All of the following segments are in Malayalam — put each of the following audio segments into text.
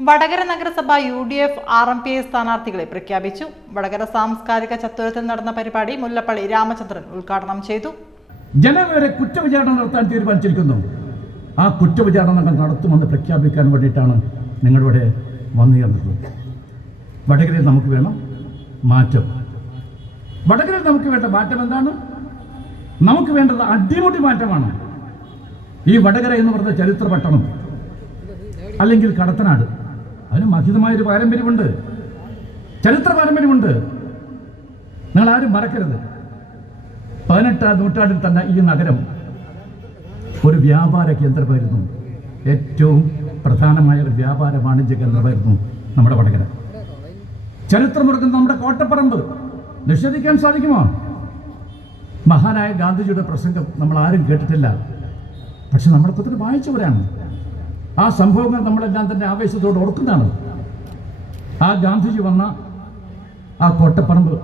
വടകര നഗരസഭ U D F R M P I സ്ഥാനാർത്ഥികളെ പ്രഖ്യാപിച്ചു. വടകര സാംസ്കാരിക ചത്തുരത്തിൽ നടന്ന പരിപാടി മുല്ലപ്പള്ളി രാമചന്ദ്രൻ ഉദ്ഘാടനം ചെയ്തു. ജനവരെ കുറ്റവിചാരണ നടത്താൻ തീരുമാനിച്ചിരിക്കുന്നു. ആ കുറ്റവിചാരണ നടത്തുമെന്ന് പ്രഖ്യാപിക്കാൻ വേണ്ടിയിട്ടാണ് നിങ്ങളിവിടെ വന്നു ചേർന്നിട്ടുള്ളത് വടകരയിൽ നമുക്ക് വേണം മാറ്റം. വടകരയിൽ നമുക്ക് വേണ്ട മാറ്റം എന്താണ്? നമുക്ക് വേണ്ടത് അടിമുടി മാറ്റമാണ്. ഈ വടകര എന്ന് പറഞ്ഞ ചരിത്ര പട്ടണം അല്ലെങ്കിൽ കടത്തനാട് അതിന് മഹിതമായൊരു പാരമ്പര്യമുണ്ട്. ചരിത്ര പാരമ്പര്യമുണ്ട്. നിങ്ങൾ ആരും മറക്കരുത്. പതിനെട്ടാം നൂറ്റാണ്ടിൽ തന്നെ ഈ നഗരം ഒരു വ്യാപാര കേന്ദ്രമായിരുന്നു. ഏറ്റവും പ്രധാനമായ ഒരു വ്യാപാര വാണിജ്യ കേന്ദ്രമായിരുന്നു നമ്മുടെ വടകര. ചരിത്രമുറക്കുന്ന നമ്മുടെ കോട്ടപ്പറമ്പ്. നിഷേധിക്കാൻ സാധിക്കുമോ? മഹാനായ ഗാന്ധിജിയുടെ പ്രസംഗം നമ്മൾ ആരും കേട്ടിട്ടില്ല. പക്ഷെ നമ്മളൊക്കെ വായിച്ചു വായിച്ചവരാണ്. ആ സംഭവങ്ങൾ നമ്മളെല്ലാം തന്നെ ആവേശത്തോട് ഓർക്കുന്നതാണ്. ആ ഗാന്ധിജി വന്ന ആ കോട്ടപ്പറമ്പ്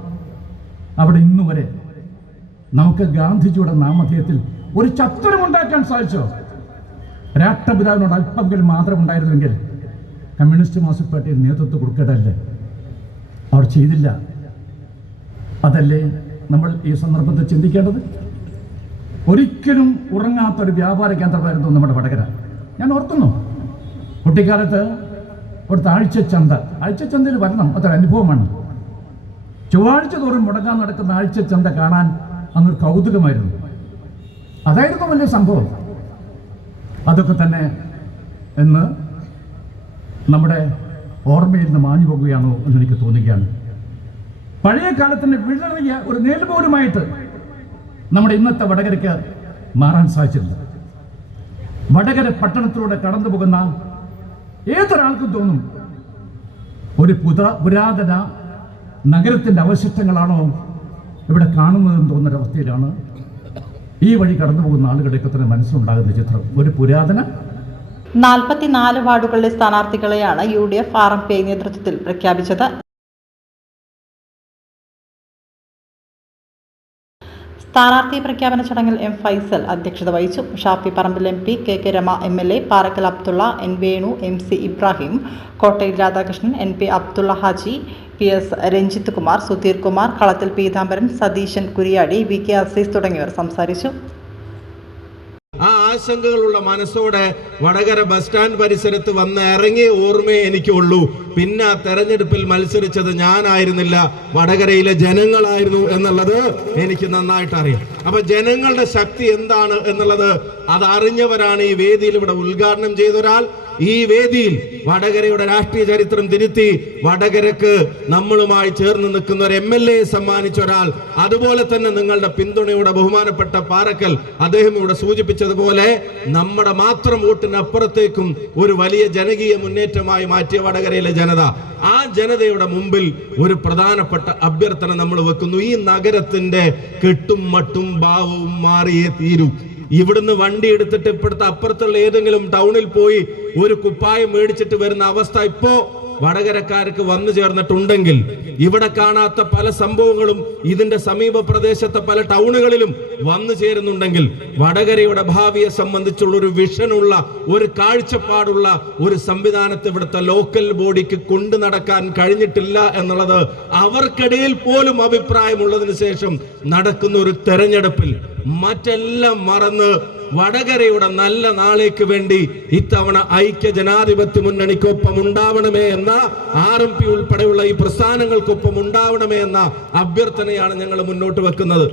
അവിടെ ഇന്നു വരെ നമുക്ക് ഗാന്ധിജിയുടെ നാമധേയത്തിൽ ഒരു ചത്തുരം ഉണ്ടാക്കാൻ സാധിച്ചോ? രാഷ്ട്രപിതാവിനോട് അല്പമെങ്കിലും മാത്രം ഉണ്ടായിരുന്നെങ്കിൽ കമ്മ്യൂണിസ്റ്റ് മാർക്സിസ്റ്റ് പാർട്ടിയിൽ നേതൃത്വം കൊടുക്കേണ്ടതല്ലേ? അവർ ചെയ്തില്ല. അതല്ലേ നമ്മൾ ഈ സന്ദർഭത്തിൽ ചിന്തിക്കേണ്ടത്? ഒരിക്കലും ഉറങ്ങാത്തൊരു വ്യാപാര കേന്ദ്രമായിരുന്നു നമ്മുടെ വടകര. ഞാൻ ഓർക്കുന്നു. കുട്ടിക്കാലത്ത് ഒരു താഴ്ച ചന്ത ആഴ്ച ചന്തയിൽ വരണം അത്ര അനുഭവമാണ്. ചൊവ്വാഴ്ച തോറും മുടങ്ങാൻ നടക്കുന്ന ആഴ്ച ചന്ത കാണാൻ അന്നൊരു കൗതുകമായിരുന്നു. അതായിരുന്നു വലിയ സംഭവം. അതൊക്കെ തന്നെ എന്ന് നമ്മുടെ ഓർമ്മയിൽ നിന്ന് മാഞ്ഞു പോകുകയാണോ എന്ന് എനിക്ക് തോന്നുകയാണ്. പഴയ കാലത്തിന്റെ വിളറിയ ഒരു നേൽപോലുമായിട്ട് നമ്മുടെ ഇന്നത്തെ വടകരയ്ക്ക് മാറാൻ സാധിച്ചില്ല വടകര പട്ടണത്തിലൂടെ കടന്നു പോകുന്ന ഏതൊരാൾക്കും തോന്നും ഒരു പുത പുരാതന നഗരത്തിന്റെ അവശിഷ്ടങ്ങളാണോ ഇവിടെ കാണുന്നതെന്ന് തോന്നുന്നൊരവസ്ഥയിലാണ് ഈ വഴി കടന്നു പോകുന്ന ആളുകളുടെയൊക്കെ തന്നെ മനസ്സിലുണ്ടാകുന്ന ചിത്രം. ഒരു പുരാതന നാൽപ്പത്തിനാല് വാർഡുകളിലെ സ്ഥാനാർത്ഥികളെയാണ് U D F R M P നേതൃത്വത്തിൽ പ്രഖ്യാപിച്ചത്. സ്ഥാനാർത്ഥി പ്രഖ്യാപന ചടങ്ങിൽ എം ഫൈസൽ അധ്യക്ഷത വഹിച്ചു. Shafi Parambil M P K K Rema M L A Parakkal Abdulla N Venu M C Ibrahim Kottayil Radhakrishnan N P Abdulla Haji P S Ranjith Kumar Sudheer Kumar Kalathil Peethambaran Satheesan Kuriyadi V K Azeez തുടങ്ങിയവർ സംസാരിച്ചു. ആ ആശങ്കകളുള്ള മനസ്സോടെ വടകര ബസ് സ്റ്റാൻഡ് പരിസരത്ത് വന്ന് ഇറങ്ങിയ ഓർമ്മയെ എനിക്കുള്ളൂ. പിന്നെ ആ തെരഞ്ഞെടുപ്പിൽ മത്സരിച്ചത് ഞാനായിരുന്നില്ല വടകരയിലെ ജനങ്ങളായിരുന്നു എന്നുള്ളത് എനിക്ക് നന്നായിട്ട് അറിയാം. അപ്പൊ ജനങ്ങളുടെ ശക്തി എന്താണ് എന്നുള്ളത് അത് അറിഞ്ഞവരാണ് ഈ വേദിയിൽ ഇവിടെ ഉദ്ഘാടനം ചെയ്ത ഒരാൾ. ഈ വേദിയിൽ വടകരയുടെ രാഷ്ട്രീയ ചരിത്രം തിരുത്തി വടകരക്ക് നമ്മളുമായി ചേർന്ന് നിൽക്കുന്ന ഒരു എം എൽ എ സമ്മാനിച്ച ഒരാൾ. അതുപോലെ തന്നെ നിങ്ങളുടെ പിന്തുണയുടെ ബഹുമാനപ്പെട്ട പാറക്കൽ അദ്ദേഹം ഇവിടെ സൂചിപ്പിച്ചതുപോലെ നമ്മുടെ മാത്രം വോട്ടിനപ്പുറത്തേക്കും ഒരു വലിയ ജനകീയ മുന്നേറ്റമായി മാറ്റിയ വടകരയിലെ ജനത. ആ ജനതയുടെ മുമ്പിൽ ഒരു പ്രധാനപ്പെട്ട അഭ്യർത്ഥന നമ്മൾ വെക്കുന്നു. ഈ നഗരത്തിന്റെ കെട്ടും മട്ടും ഭാവവും മാറിയേ തീരൂ. ഇവിടുന്ന് വണ്ടി എടുത്തിട്ട് ഇപ്പോഴത്തെ അപ്പുറത്തുള്ള ഏതെങ്കിലും ടൗണിൽ പോയി ഒരു കുപ്പായം മേടിച്ചിട്ട് വരുന്ന അവസ്ഥ ഇപ്പോ വടകരക്കാർക്ക് വന്നു ചേർന്നിട്ടുണ്ടെങ്കിൽ ഇവിടെ കാണാത്ത പല സംഭവങ്ങളും ഇതിന്റെ സമീപ പ്രദേശത്തെ പല ടൗണുകളിലും വന്നു ചേരുന്നുണ്ടെങ്കിൽ വടകരയുടെ ഭാവിയെ സംബന്ധിച്ചുള്ള ഒരു വിഷനുള്ള ഒരു കാഴ്ചപ്പാടുള്ള ഒരു സംവിധാനത്തെ ഇവിടുത്തെ ലോക്കൽ ബോഡിക്ക് കൊണ്ടു നടക്കാൻ കഴിഞ്ഞിട്ടില്ല എന്നുള്ളത് അവർക്കിടയിൽ പോലും അഭിപ്രായമുള്ളതിന് ശേഷം നടക്കുന്ന ഒരു തെരഞ്ഞെടുപ്പിൽ മറ്റെല്ലാം മറന്ന് വടകരയുടെ നല്ല നാളേക്ക് വേണ്ടി ഇത്തവണ ഐക്യ ജനാധിപത്യ മുന്നണിക്കൊപ്പം ഉണ്ടാവണമേ എന്ന ആർ എം പി ഉൾപ്പെടെയുള്ള ഈ പ്രസ്ഥാനങ്ങൾക്കൊപ്പം ഉണ്ടാവണമേ എന്ന അഭ്യർത്ഥനയാണ് ഞങ്ങൾ മുന്നോട്ട് വെക്കുന്നത്.